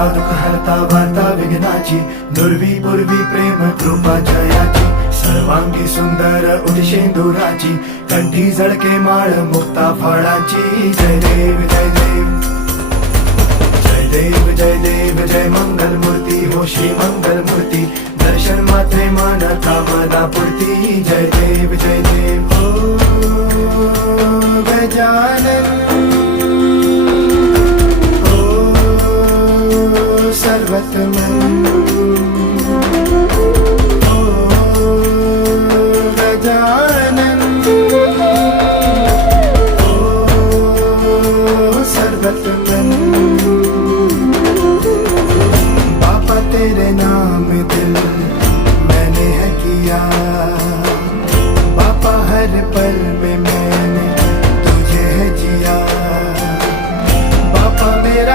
हरता दुःख हरता वार्ता विघ्नाची, दुर्वी पूर्वी प्रेम कृपा जयाची, सर्वांगी सुंदर उदिशेंदुराची, कंठी झळके माळ मुक्ता फळाची. जय देव जय देव जय देव जय देव जय मंगल मूर्ती हो श्री मंगल मूर्ती, दर्शन मात्रे मन कामना पूर्ती. जय देव जय देव हो गजानन हो सर्वतमन.